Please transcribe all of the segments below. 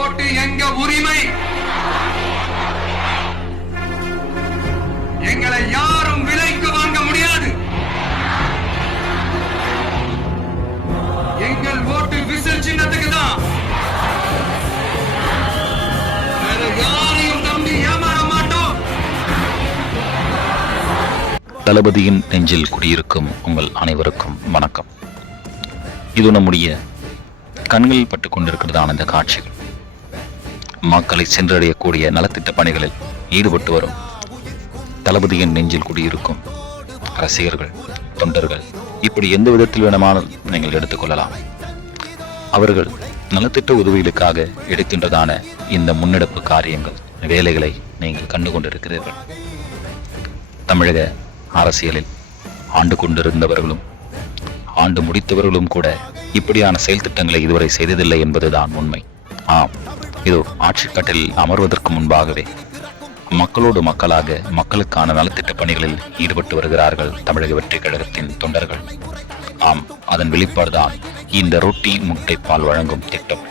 ஓட்டு எங்க உரிமை. எங்களை யாரும் விலைக்கு வாங்க முடியாது. எங்கள் ஓட்டு விசில் சின்னத்துக்கு தான். யாரையும் நம்பி ஏமாற மாட்டோம். தளபதியின் நெஞ்சில் குடியிருக்கும் உங்கள் அனைவருக்கும் வணக்கம். இது நம்முடைய கண்களில் பட்டு கொண்டிருக்கிறதான இந்த காட்சிகள் மக்களை சென்றடையக்கூடிய நலத்திட்ட பணிகளில் ஈடுபட்டு வரும் தளபதியின் நெஞ்சில் குடியிருக்கும் ரசிகர்கள், தொண்டர்கள், இப்படி எந்த விதத்தில் வேணுமானால் நீங்கள் எடுத்துக்கொள்ளலாம். அவர்கள் நலத்திட்ட உதவிகளுக்காக எடுக்கின்றதான இந்த முன்னெடுப்பு காரியங்கள், வேலைகளை நீங்கள் கண்டு கொண்டிருக்கிறீர்கள். தமிழக அரசியலில் ஆண்டு கொண்டிருந்தவர்களும் ஆண்டு முடித்தவர்களும் கூட இப்படியான செயல் திட்டங்களை இதுவரை செய்ததில்லை என்பதுதான் உண்மை. ஆம், இது ஆட்சி கட்டில் அமர்வதற்கு முன்பாகவே மக்களோடு மக்களாக மக்களுக்கான நலத்திட்ட பணிகளில் ஈடுபட்டு வருகிறார்கள் தமிழக வெற்றி கழகத்தின் தொண்டர்கள். ஆம், அதன் வெளிப்பாடுதான் இந்த ரொட்டி முட்டை பால் வழங்கும் திட்டம்.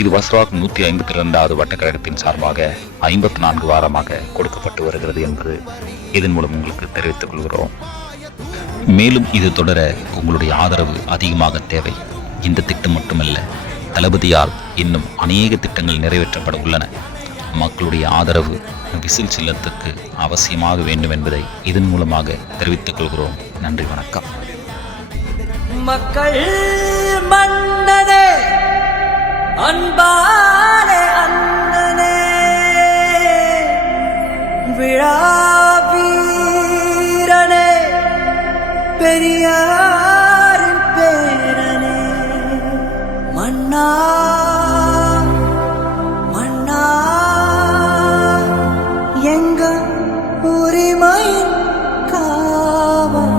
இது வஸ்ராக் 152வது வட்டக்கழகத்தின் சார்பாக 54 வாரமாக கொடுக்கப்பட்டு வருகிறது என்று இதன் மூலம் உங்களுக்கு தெரிவித்துக் கொள்கிறோம். மேலும் இது தொடர உங்களுடைய ஆதரவு அதிகமாக தேவை. இந்த திட்டம் மட்டுமல்ல, தளபதியால் இன்னும் அநேக திட்டங்கள் நிறைவேற்றப்பட உள்ளன. மக்களுடைய ஆதரவு விசில் சின்னத்துக்கு அவசியமாக வேண்டும் என்பதை இதன் மூலமாக தெரிவித்துக் கொள்கிறோம். நன்றி, வணக்கம். மக்கள் மன்னனே, அன்பானே அண்ணனே, விழா வீரனே, பெரியாரின் பேரனே, மன்னா மன்னா எங்க உரிமையின் காவல்.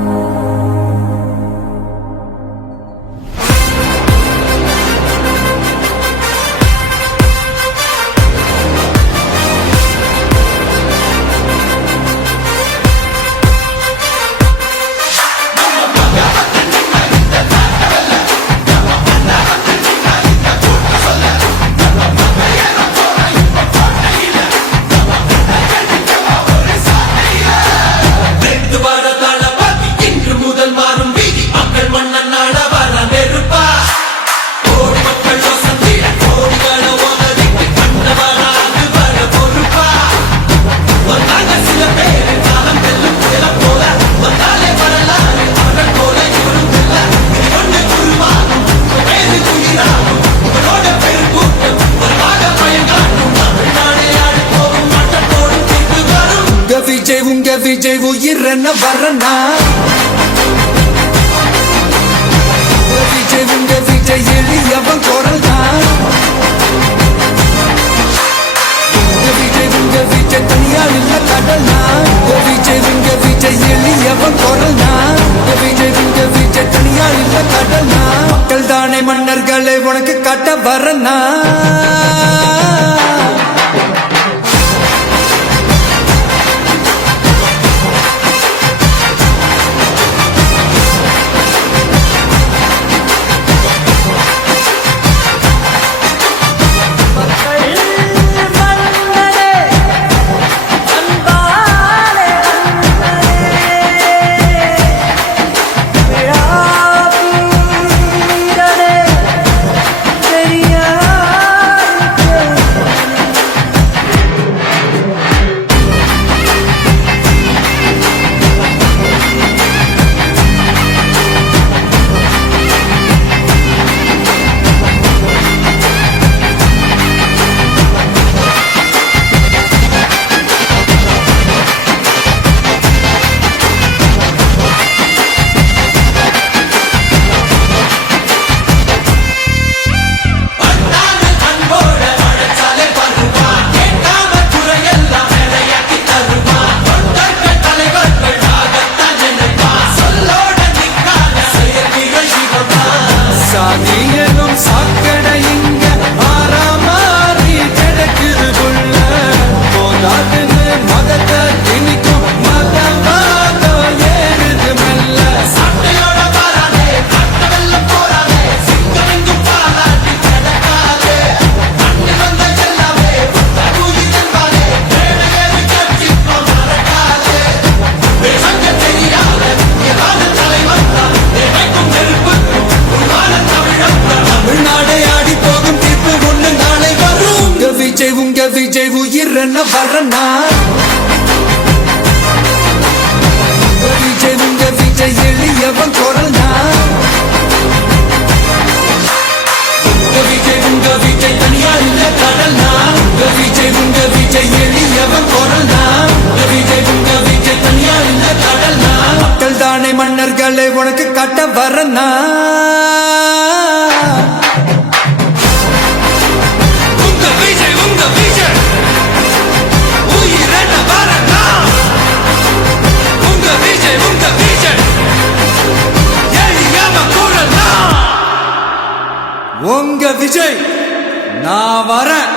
விஜய் உயிரென்ன வரனா, விஜய் எளியவன் குரல் தான். விஜய் தனியார் இல்ல கடல்னா, விஜய் எளியவன் குரல் தான். விஜய் தனியார் இல்ல கடல்னா, மக்கள் தானே மன்னர்களை உனக்கு காட்ட வரனா. உயிரென்ன வரனா விஜய் உங்க விஜய் எளியவன் குரல்னா விஜய் உங்க விஜய் தனியா இல்ல கடல்னா விஜய் உங்க விஜய் எளியவன் குரல்னா விஜய் உங்க விஜய் தனியா இல்ல கடல்னா மக்கள் தானே மன்னர்களை உனக்கு காட்ட வரனா உங்க விஜய் நான் வரேன்.